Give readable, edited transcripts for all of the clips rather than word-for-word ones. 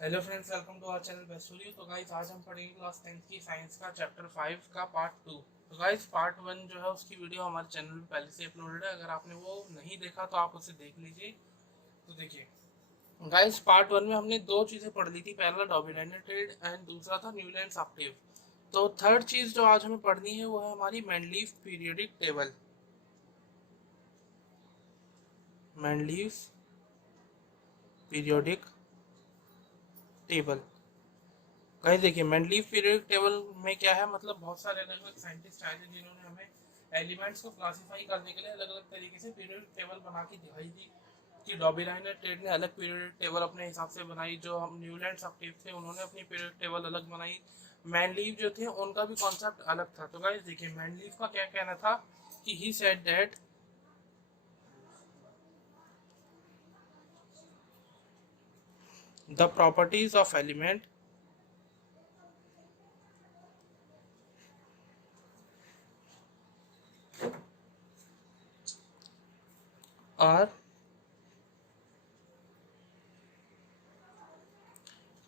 Hello friends, welcome to our channel Bestory. तो guys आज हम पढ़ेंगे क्लास 10th की साइंस का चैप्टर 5 का पार्ट 2। तो गाइस पार्ट 1 जो है उसकी वीडियो हमारे चैनल पे पहले से अपलोडेड है। अगर आपने वो नहीं देखा तो आप उसे देख लीजिए। तो देखिए गाइस, पार्ट 1 में हमने दो चीज़ें पढ़ ली थी। पहला डोमिनेटेड एंड दूसरा था न्यूलैंड्स ऑक्टेव। तो थर्ड चीज़ जो आज हमें पढ़नी है वो है हमारी Mendeleev periodic table. Mendeleev periodic table. Guys देखिए, मेंडलीव पीरियोडिक टेबल में क्या है, मतलब बहुत सारे अलग अलग साइंटिस्ट आए थे जिन्होंने हमें एलिमेंट्स को क्लासिफाई करने के लिए अलग अलग तरीके से पीरियोडिक टेबल बना के दिखाई थी। कि डॉबिलाइन टेड ने अलग पीरियोडिक टेबल अपने हिसाब से बनाई, जो हम न्यूलैंड्स ऑक्टेव थे उन्होंने अपनी पीरियोडिक टेबल अलग बनाई। मैनलीव जो थे उनका भी कॉन्सेप्ट अलग था। तो गाइस देखिए, मैनलीव का क्या कहना था कि he said that the properties of element are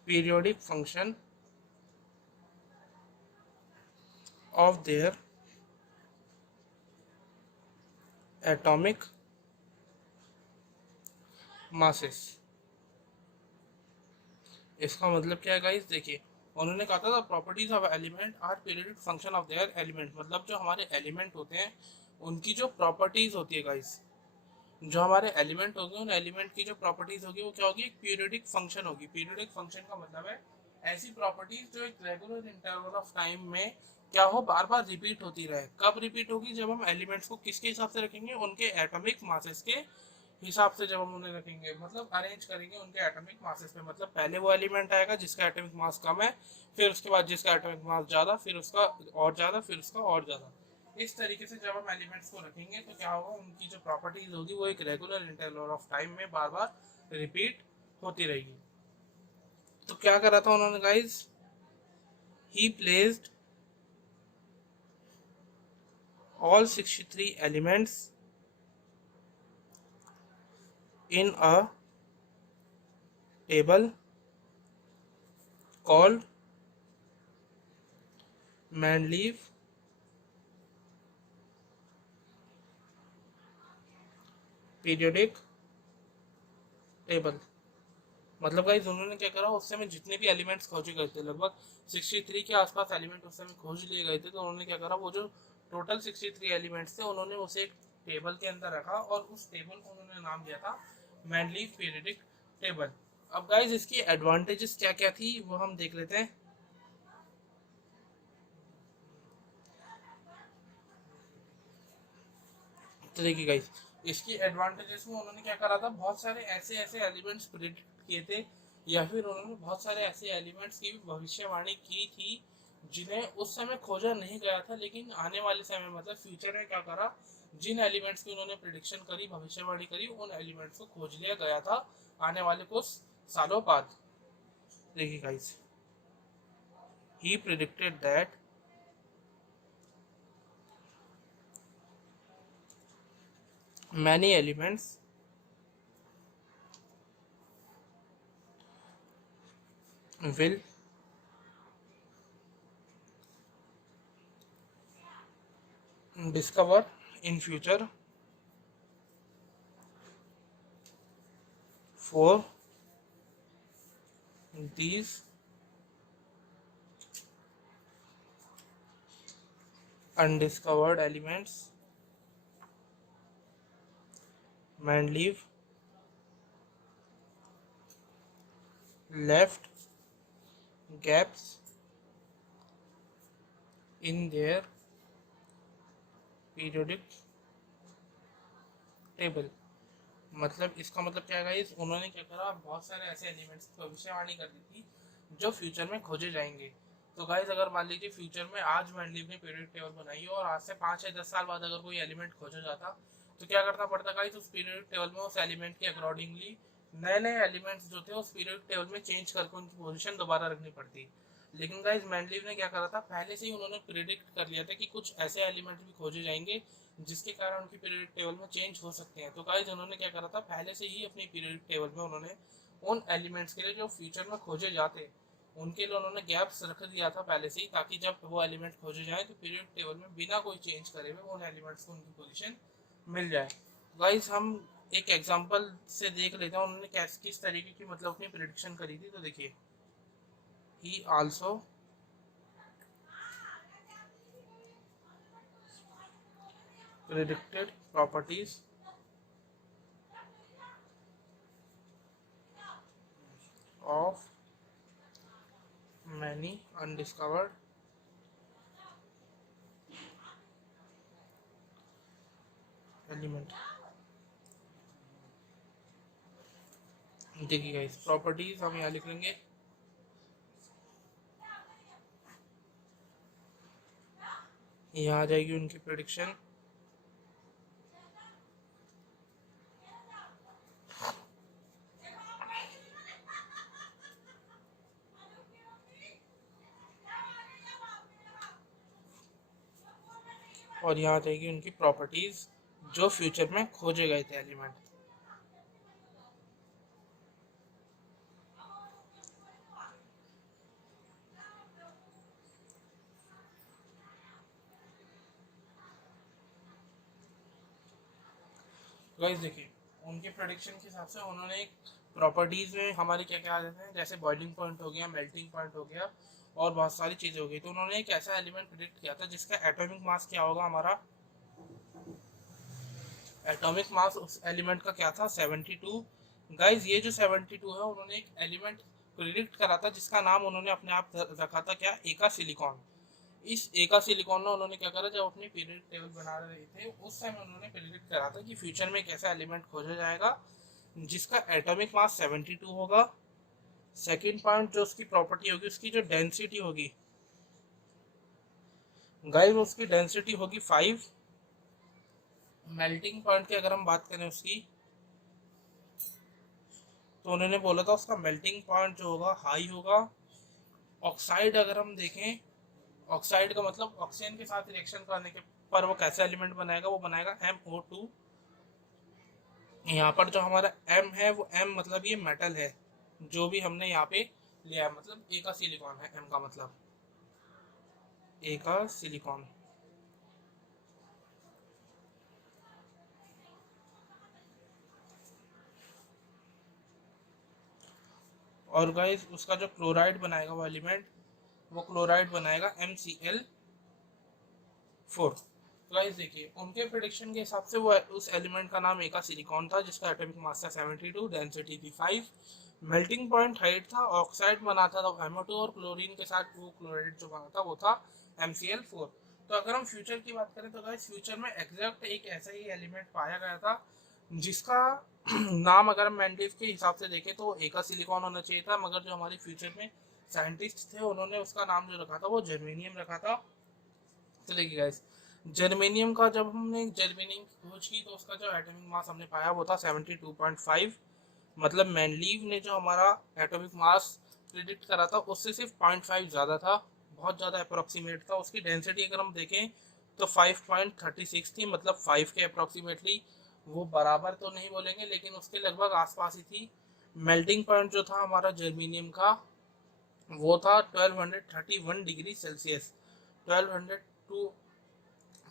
periodic function of their atomic masses। इसका मतलब क्या है गाइस, देखिए उन्होंने कहा था properties of element are periodic function of their element. मतलब जो हमारे एलिमेंट होते हैं उनकी जो प्रॉपर्टीज होती है गाइस, जो हमारे एलिमेंट होंगे उन एलिमेंट की जो प्रॉपर्टीज होगी वो क्या होगी, एक पीरियडिक फंक्शन होगी। पीरियडिक फंक्शन का मतलब है ऐसी प्रॉपर्टीज जो एक रेगुलर इंटरवल ऑफ टाइम में क्या हो, बार बार रिपीट होती रहे। कब रिपीट होगी, जब हम एलिमेंट्स को किसके हिसाब से रखेंगे, उनके एटॉमिक मासेस के हिसाब से जब हम उन्हें रखेंगे, मतलब अरेंज करेंगे उनके एटॉमिक मासेस पे। मतलब पहले वो एलिमेंट आएगा जिसका एटॉमिक मास कम है, फिर उसके बाद जिसका एटॉमिक मास ज़्यादा, फिर उसका और ज़्यादा, फिर उसका और ज़्यादा। इस तरीके से जब हम एलिमेंट्स को रखेंगे तो क्या होगा, उनकी जो प्रॉपर्टीज होगी वो एक रेगुलर इंटरवल ऑफ टाइम में बार बार रिपीट होती रहेगी। तो क्या करा था उन्होंने guys, he placed all 63 elements in a table called Mendeleev periodic table। मतलब गाइज उन्होंने क्या करा, उस समय जितने भी एलिमेंट्स खोजे गए थे, लगभग 63 के आसपास एलिमेंट उस समय खोज लिए गए थे। तो उन्होंने क्या करा, वो जो टोटल 63 एलिमेंट्स थे उन्होंने उसे एक टेबल के अंदर रखा और उस टेबल को उन्होंने नाम दिया था मैंडलीव पीरियडिक टेबल। अब गाइज इसकी एडवांटेजेस क्या क्या थी वो हम देख लेते हैं। तो देखिए गाइस, इसकी एडवांटेजेस में उन्होंने क्या करा था, बहुत सारे ऐसे ऐसे एलिमेंट्स प्रिडिक्ट किए थे, या फिर उन्होंने बहुत सारे ऐसे एलिमेंट्स की भी भविष्यवाणी की थी जिन्हें उस समय खोजा नहीं गया था, लेकिन आने वाले समय मतलब फ्यूचर में क्या करा, जिन एलिमेंट्स की उन्होंने प्रिडिक्शन करी, भविष्यवाणी करी, उन एलिमेंट्स को खोज लिया गया था आने वाले कुछ सालों बाद। देखिए guys, he predicted that many elements will discover in future for these undiscovered elements may leave left gaps in their periodic table। मतलब इसका मतलब क्या है इस उन्होंने क्या करा, बहुत सारे ऐसे एलिमेंट्स की भविष्यवाणी कर दी थी जो फ्यूचर में खोजे जाएंगे। तो गाइज अगर मान लीजिए फ्यूचर में आज मैंडलीव ने पीरियडिक टेबल बनाई हो और आज से 5 या 10 साल बाद अगर कोई एलिमेंट खोजा जाता, तो क्या करना पड़ता गाइज, उस पीरियडिक टेबल में उस एलिमेंट के अकॉर्डिंगली नए नए एलिमेंट्स जो थे उस पीरियडिक टेबल में चेंज करके उनकी पोजीशन दोबारा रखनी पड़ती। लेकिन गाइज मैंडलीव ने क्या करा था, पहले से ही उन्होंने प्रिडिक्ट कर लिया था कि कुछ ऐसे एलिमेंट्स भी खोजे जाएंगे जिसके कारण उनकी पीरियडिक टेबल में चेंज हो सकते हैं। तो गाइज उन्होंने क्या करा था, पहले से ही अपनी पीरियडिक टेबल में उन्होंने उन एलिमेंट्स के लिए जो फ्यूचर में खोजे जाते, उनके लिए उन्होंने गैप्स रख दिया था पहले से ही, ताकि जब वो एलिमेंट खोजे जाए तो पीरियड टेबल में बिना कोई चेंज करे हुए उन एलिमेंट्स को उनकी पोजीशन मिल जाए। गाइस हम एक एग्जांपल से देख लेते हैं उन्होंने किस तरीके की मतलब अपनी प्रिडिक्शन करी थी। तो देखिए, ही also predicted properties of many undiscovered element। देखिए गाइस, प्रॉपर्टीज हम यहाँ लिख लेंगे, यहाँ आ जाएगी उनकी प्रिडिक्शन। और यहाँ आ जाएगी उनकी प्रॉपर्टीज जो फ्यूचर में खोजे गए थे एलिमेंट। गाइस देखिए, उनके प्रेडिक्शन के हिसाब से उन्होंने एक प्रॉपर्टीज में हमारे क्या क्या आ जाते हैं, जैसे बॉइलिंग पॉइंट हो गया, मेल्टिंग पॉइंट हो गया और बहुत सारी चीज़ें हो गई। तो उन्होंने एक ऐसा एलिमेंट प्रेडिक्ट किया था जिसका एटॉमिक मास क्या होगा, हमारा एटॉमिक मास उस एलिमेंट का क्या था, 72। गाइज ये जो 72 है, उन्होंने एक एलिमेंट प्रेडिक्ट करा था जिसका नाम उन्होंने अपने आप रखा था क्या, एका सिलिकॉन। इस एका सिलिकॉन में उन्होंने क्या करा, जब अपनी पीरियड टेबल बना रहे थे उस टाइम उन्होंने प्रेडिक्ट करा था कि फ्यूचर में एक ऐसा एलिमेंट खोजा जाएगा जिसका एटॉमिक मास 72 होगा। सेकेंड पॉइंट जो उसकी प्रॉपर्टी होगी, उसकी जो डेंसिटी होगी गाइस, उसकी डेंसिटी होगी 5। मेल्टिंग पॉइंट की अगर हम बात करें उसकी, तो उन्होंने बोला था उसका मेल्टिंग पॉइंट जो होगा हाई होगा। ऑक्साइड अगर हम देखें, ऑक्साइड का मतलब ऑक्सीजन के साथ रिएक्शन करने के पर वो कैसा एलिमेंट बनाएगा, वो बनाएगा MO2। यहाँ पर जो हमारा M है, वो M मतलब ये मेटल है जो भी हमने यहाँ पे लिया है, मतलब ए का सिलिकॉन है M का मतलब, ए का सिलिकॉन। और गाइस उसका जो क्लोराइड बनाएगा वो एलिमेंट, वो क्लोराइड बनाएगा MCl4। तो गाइस देखिए, उनके प्रेडिक्शन के हिसाब से वो उस एलिमेंट का नाम एका सिलिकॉन था जिसका एटॉमिक मास था 72, डेंसिटी थी 5, मेल्टिंग पॉइंट हाइट था, ऑक्साइड बनाता था MO2 और क्लोरीन के साथ वो क्लोराइड जो बना था वो था MCl4। तो अगर हम फ्यूचर की बात करें तो गाइस फ्यूचर में एग्जैक्ट एक ऐसा ही एलिमेंट पाया गया था जिसका नाम अगर हम मेंडलीव के हिसाब से देखें तो एका सिलिकॉन होना चाहिए था, मगर जो हमारे फ्यूचर में साइंटिस्ट थे उन्होंने उसका नाम जो रखा था वो जर्मेनियम रखा था। तो देखिए गाइस, जर्मेनियम का जब हमने जर्मेनियम की खोज की तो उसका जो एटॉमिक मास हमने पाया वो था 72.5। मतलब मेंडलीव ने जो हमारा एटॉमिक मास प्रिडिक्ट करा था उससे सिर्फ 0.5 ज़्यादा था, बहुत ज़्यादा अप्रोक्सीमेट था। उसकी डेंसिटी अगर हम देखें तो 5.36 थी, मतलब 5 के अप्रोक्सीमेटली, वो बराबर तो नहीं बोलेंगे लेकिन उसके लगभग आसपास ही थी। मेल्टिंग पॉइंट जो था हमारा जर्मेनियम का वो था 1231 degree Celsius. 1200 to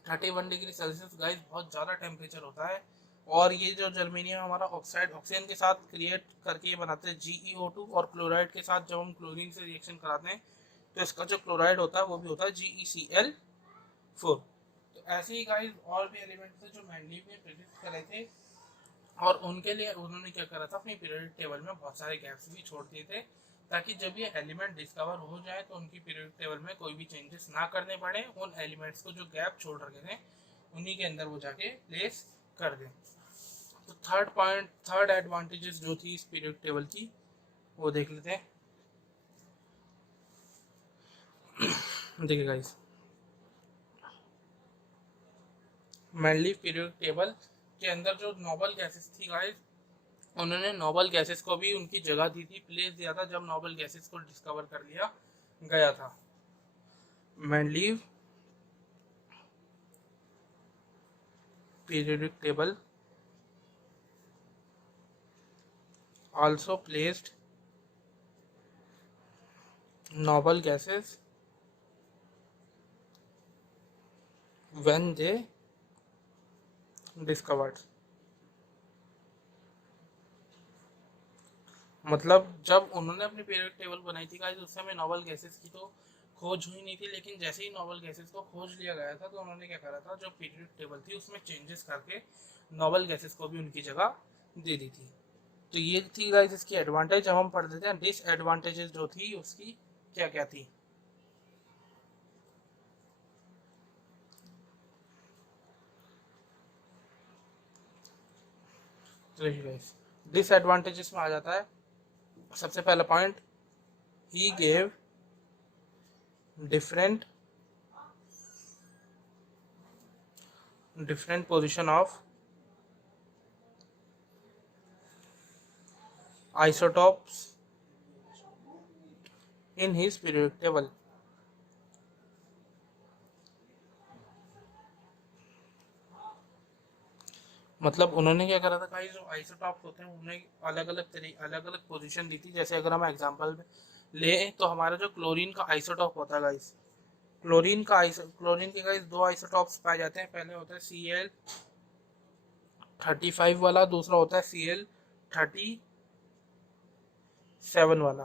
31 degree Celsius guys बहुत ज़्यादा टेम्परेचर होता है। और ये जो जर्मेनियम हमारा ऑक्साइड ऑक्सीजन के साथ क्रिएट करके बनाते हैं GeO2, और क्लोराइड के साथ जब हम क्लोरीन से रिएक्शन कराते हैं तो इसका जो क्लोराइड होता है वो भी होता है GeCl4। तो ऐसे ही गाइस और भी एलिमेंट थे जो मेंडलीव ने प्रेडिक्ट करे थे, और उनके लिए उन्होंने क्या करा था, अपनी पीरियोडिक टेबल में बहुत सारे गैप्स भी छोड़ दिए थे ताकि जब ये एलिमेंट डिस्कवर हो जाए तो उनकी पीरियोडिक टेबल में कोई भी चेंजेस ना करने पड़े, उन एलिमेंट्स को जो गैप छोड़ रखे थे उन्हीं के अंदर वो जाके प्लेस कर दें। तो थर्ड एडवांटेजेस जो थी इस पीरियोडिक टेबल की वो देख लेते हैं। देखिए गाइस, मेंडलीव पीरियोडिक टेबल के अंदर जो नोबल गैसेस थी गाइस, उन्होंने नोबल गैसेस को भी उनकी जगह दी थी, प्लेस दिया था जब नोबल गैसेस को डिस्कवर कर लिया गया था। Mendeleev periodic table also placed noble gases when they discovered। मतलब जब उन्होंने अपनी पीरियड टेबल बनाई थी गाइस, उस समय नोबल गैसेस की तो खोज हुई नहीं थी, लेकिन जैसे ही नोबल गैसेस को खोज लिया गया था तो उन्होंने क्या करा था, जो पीरियड टेबल थी उसमें चेंजेस करके नोबल गैसेस को भी उनकी जगह दे दी थी। तो ये थी गाइस इसकी एडवांटेज। अब हम पढ़ देते हैं डिसएडवांटेजेस जो थी उसकी क्या क्या थी। तो गाइस डिसएडवांटेजेस में आ जाता है सबसे पहला point, he gave different position of isotopes in his periodic table। मतलब उन्होंने क्या करा था गाइस, जो आइसोटॉप्स होते हैं उन्हें अलग अलग पोजीशन दी थी। जैसे अगर हम एग्जांपल ले तो हमारा जो क्लोरीन का आइसोटॉप होता है गाइस, क्लोरीन के गाइस दो आइसोटॉप्स पाए जाते हैं। पहले होता है Cl35 वाला, दूसरा होता है Cl37 वाला।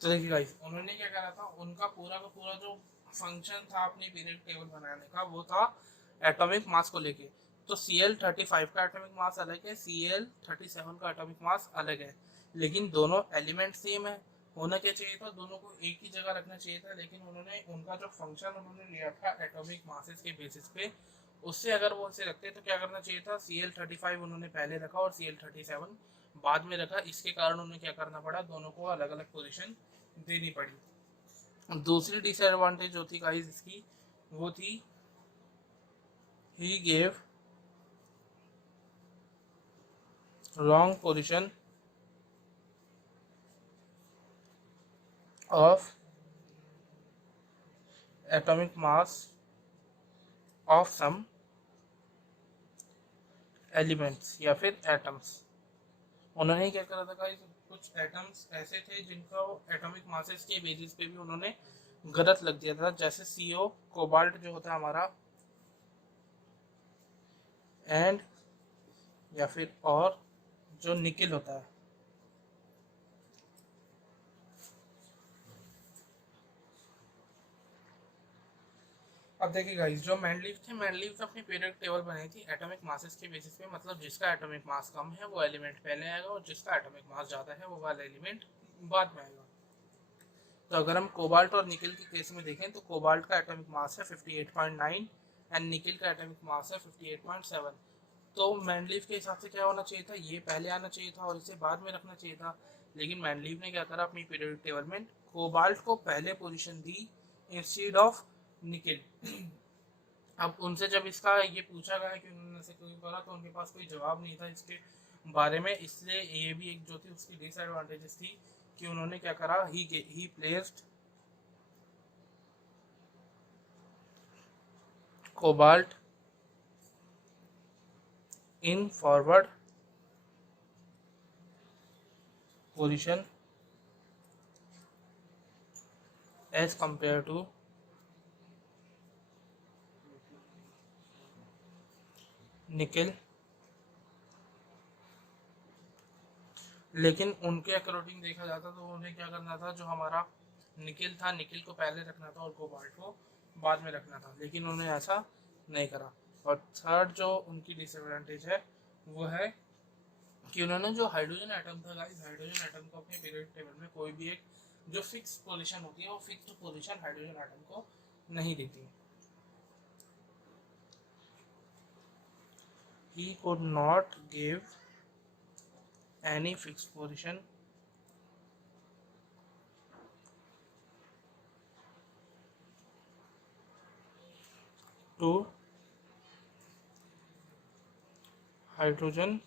तो देखिए गाइस उन्होंने क्या करा था, उनका पूरा का पूरा जो फंक्शन था अपनी पीरियड टेबल बनाने का वो था एटॉमिक मास को लेके। तो Cl35 का एटॉमिक मास अलग है, Cl37 का एटॉमिक मास अलग है, लेकिन दोनों एलिमेंट सेम है। होना क्या चाहिए था, दोनों को एक ही जगह रखना चाहिए था, लेकिन उन्होंने उनका जो फंक्शन उन्होंने लिया था एटॉमिक मासेस के बेसिस पे, उससे अगर वो उसे रखते तो क्या करना चाहिए था, Cl35 उन्होंने पहले रखा और Cl37 बाद में रखा। इसके कारण उन्हें क्या करना पड़ा, दोनों को अलग अलग पोजीशन देनी पड़ी। दूसरी डिसएडवांटेज जो थी गाइस इसकी वो थी, he gave wrong position of atomic mass of some elements या फिर एटम्स। उन्होंने क्या करा था गाइस, कुछ एटम्स ऐसे थे जिनका एटॉमिक मासेस के बेसिस पे भी उन्होंने गलत लग दिया था। जैसे CO कोबाल्ट जो होता है हमारा, एंड या फिर और जो निकिल होता है। अब देखिए गाइस, जो मैंडलीव थे, मैंडलीव ने अपनी पीरियड टेबल बनाई थी एटॉमिक मासेस के बेसिस पे। मतलब जिसका एटॉमिक मास कम है वो एलिमेंट पहले आएगा और जिसका एटॉमिक मास ज़्यादा है वो वाला एलिमेंट बाद में आएगा। तो अगर हम कोबाल्ट और निकिल के केस में देखें तो कोबाल्ट का एटॉमिक मास है 58.9 एंड निकिल का एटॉमिक मास है 58.7। तो मैंडलीव के हिसाब से क्या होना चाहिए था, ये पहले आना चाहिए था और इसे बाद में रखना चाहिए था, लेकिन मैंडलीव ने क्या करा, अपनी पीरियडिक टेबल में कोबाल्ट को पहले पोजीशन दी इंस्टेड ऑफ निकिल। अब उनसे जब इसका ये पूछा गया कि उन्होंने से क्यों करा तो उनके पास कोई जवाब नहीं था इसके बारे में। इसलिए ये भी एक जो थी उसकी डिसएडवांटेजेस थी कि उन्होंने क्या करा, he placed cobalt in forward position as compare to nickel. लेकिन उनके अकॉर्डिंग देखा जाता तो उन्हें क्या करना था, जो हमारा निकिल था, निकिल को पहले रखना था और कोबाल्ट को बाद में रखना था, लेकिन उन्होंने ऐसा नहीं करा। और थर्ड जो उनकी डिसएडवांटेज है वो है कि उन्होंने जो हाइड्रोजन एटम था गाइस, हाइड्रोजन एटम को अपने पीरियड टेबल में कोई भी एक जो फिक्स पोजीशन होती है वो फिक्स्ड पोजीशन हाइड्रोजन एटम को नहीं देती। He could not give any fixed position to hydrogen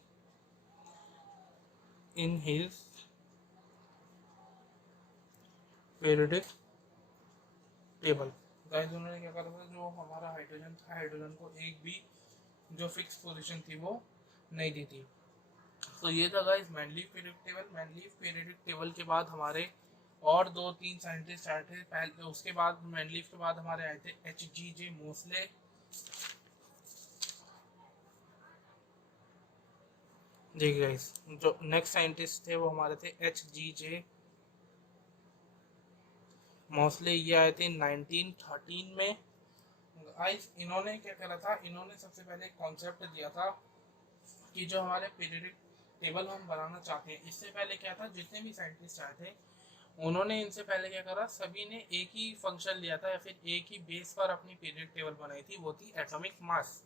in his periodic table। Guys उन्होंने क्या करा था, जो हमारा हाइड्रोजन था, हाइड्रोजन को एक भी जो फिक्स पोजीशन थी वो नहीं दी थी। तो ये था गाइस मैनलीफ पीरियडिक टेबल। मैनलीफ पीरियडिक टेबल के बाद हमारे और दो तीन साइंटिस्ट आए थे पहले, उसके बाद मैनलीफ के बाद हमारे आए थे HGJ मोसले। देखिए गाइस, जो नेक्स्ट साइंटिस्ट थे वो हमारे थे HGJ मोसले। ये आए थे 1913 में। गाइस इन्होंने क्या करा था, इन्होंने सबसे पहले एक कॉन्सेप्ट दिया था कि जो हमारे पीरियडिक टेबल हम बनाना चाहते हैं, इससे पहले क्या था, जितने भी साइंटिस्ट आए थे उन्होंने इनसे पहले क्या करा, सभी ने एक ही फंक्शन लिया था या फिर एक ही बेस पर अपनी पीरियडिक टेबल बनाई थी, वो थी एटॉमिक मास।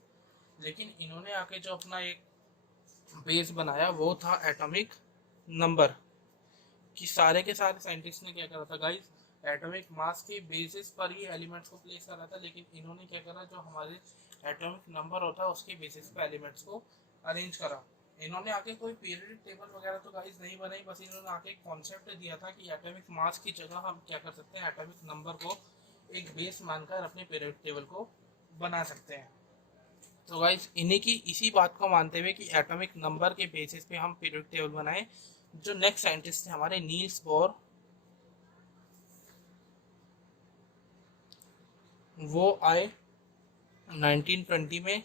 लेकिन इन्होंने आके जो अपना एक बेस बनाया वो था एटॉमिक नंबर। कि सारे के सारे साइंटिस्ट ने क्या करा था गाइस, एटॉमिक मास के बेसिस पर ही एलिमेंट्स को प्लेस करा था। लेकिन इन्होंने क्या करा, जो हमारे एटॉमिक नंबर होता है उसके बेसिस पे एलिमेंट्स को अरेंज करा। इन्होंने आके कोई पीरियडिक टेबल वगैरह तो गाइस नहीं बनाई, बस इन्होंने आके एक कॉन्सेप्ट दिया था कि एटॉमिक मास की जगह हम क्या कर सकते हैं, एटॉमिक नंबर को एक बेस मानकर अपने पीरियडिक टेबल को बना सकते हैं। तो गाइस इन्हीं की इसी बात को मानते हुए कि एटॉमिक नंबर के बेसिस पे हम पीरियडिक टेबल बनाए, जो नेक्स्ट साइंटिस्ट थे हमारे नील्स बोर, वो आए 1920 में।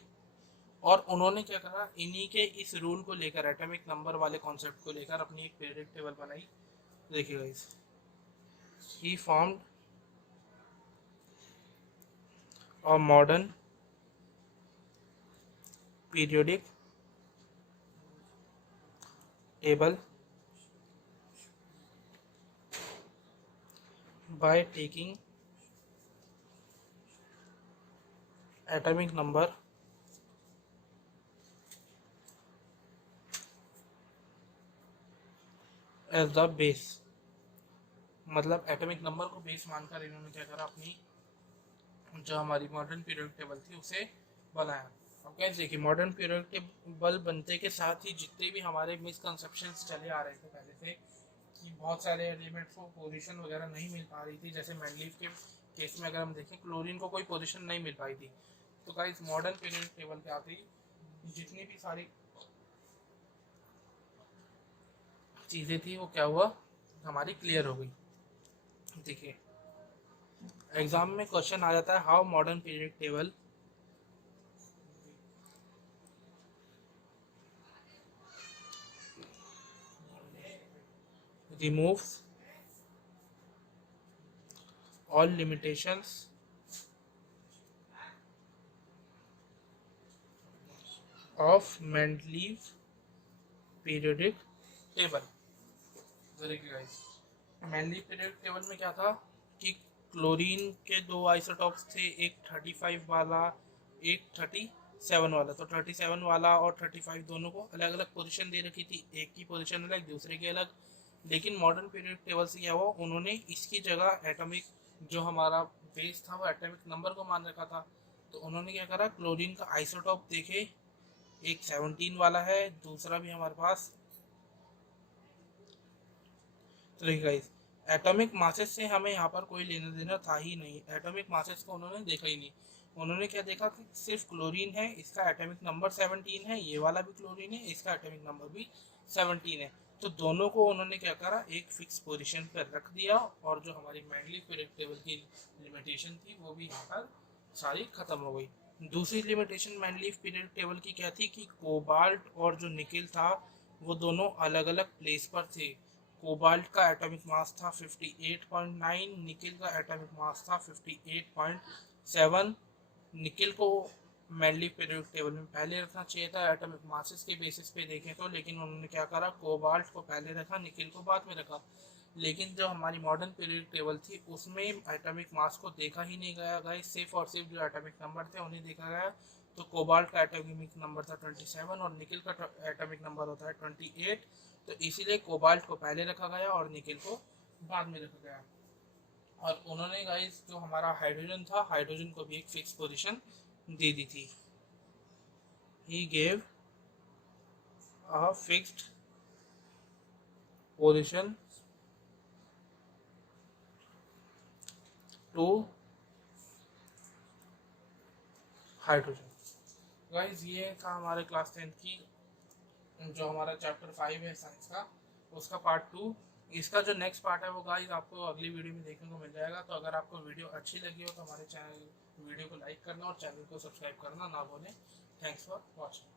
और उन्होंने क्या करा, इन्हीं के इस रूल को लेकर, एटॉमिक नंबर वाले कॉन्सेप्ट को लेकर अपनी एक पीरियडिक टेबल बनाई। देखिए guys, he formed a modern periodic table by taking atomic number as the base। मतलब एटॉमिक नंबर को बेस मानकर इन्होंने क्या करा, अपनी जो हमारी मॉडर्न पीरियडिक टेबल थी उसे बनाया। अब कैसे देखिए, मॉडर्न पीरियडिक टेबल बनते के साथ ही जितने भी हमारे मिसकंसेप्शंस चले आ रहे थे पहले से, कि बहुत सारे एलिमेंट्स को पोजीशन वगैरह नहीं मिल पा रही थी, जैसे मैनलीफ के केस में अगर हम देखें क्लोरीन को कोई पोजीशन नहीं मिल पाई थी। तो गाइस मॉडर्न पीरियडिक टेबल के आते ही जितनी भी सारी चीज़ें थी वो क्या हुआ, हमारी क्लियर हो गई। देखिए एग्जाम में क्वेश्चन आ जाता है, how modern periodic table removes all limitations of Mendeleev periodic table। देखिए गाइस, मैनलीफ पीरियडिक टेबल में क्या था कि क्लोरीन के दो आइसोटॉप्स थे, एक 35 वाला, एक 37 वाला। तो 37 वाला और 35 दोनों को अलग अलग पोजीशन दे रखी थी, एक की पोजीशन अलग दूसरे की अलग। लेकिन मॉडर्न पीरियडिक टेबल से क्या हुआ, उन्होंने इसकी जगह एटॉमिक जो हमारा बेस था वो एटॉमिक नंबर को मान रखा था। तो उन्होंने क्या करा, क्लोरीन का आइसोटॉप देखे, एक 17 वाला है, दूसरा भी हमारे पास। तो देखिए गाइस, एटॉमिक मासेस से हमें यहाँ पर कोई लेना देना था ही नहीं, एटॉमिक मासेस को उन्होंने देखा ही नहीं। उन्होंने क्या देखा कि सिर्फ क्लोरीन है, इसका एटॉमिक नंबर 17 है, ये वाला भी क्लोरीन है, इसका एटॉमिक नंबर भी 17 है। तो दोनों को उन्होंने क्या करा, एक फिक्स पोजीशन पर रख दिया, और जो हमारी मैनलीफ पीरियडिक टेबल की लिमिटेशन थी वो भी यहाँ पर सारी खत्म हो गई। दूसरी लिमिटेशन मैनलीफ पीरियडिक टेबल की क्या थी कि कोबाल्ट और जो निकिल था वो दोनों अलग अलग प्लेस पर थे। कोबाल्ट का एटॉमिक मास था 58.9, निकिल का एटॉमिक मास था 58.7। निकिल को मैनलीफ पीरियडिक टेबल में पहले रखना चाहिए था एटॉमिक मासेस के बेसिस पे देखें तो, लेकिन उन्होंने क्या करा, कोबाल्ट को पहले रखा, निकिल को बाद में रखा। लेकिन जो हमारी मॉडर्न पीरियडिक टेबल थी उसमें एटॉमिक मास को देखा ही नहीं गया गाइस, सिर्फ और सिर्फ जो एटॉमिक नंबर थे उन्हें देखा गया। तो कोबाल्ट का एटॉमिक नंबर था 27 और निकिल का एटॉमिक नंबर होता है 28। तो इसीलिए कोबाल्ट को पहले रखा गया और निकिल को बाद में रखा गया। और उन्होंने गाइस जो हमारा हाइड्रोजन था, हाइड्रोजन को भी एक फिक्स पोजीशन दे दी थी। He gave a fixed position to hydrogen. Guys ये था हमारे क्लास 10 की जो हमारा चैप्टर 5 है साइंस का, उसका पार्ट 2। इसका जो नेक्स्ट पार्ट है वो गाइस आपको अगली वीडियो में देखने को मिल जाएगा। तो अगर आपको वीडियो अच्छी लगी हो तो हमारे चैनल वीडियो को लाइक करना और चैनल को सब्सक्राइब करना ना भूलें। Thanks for watching.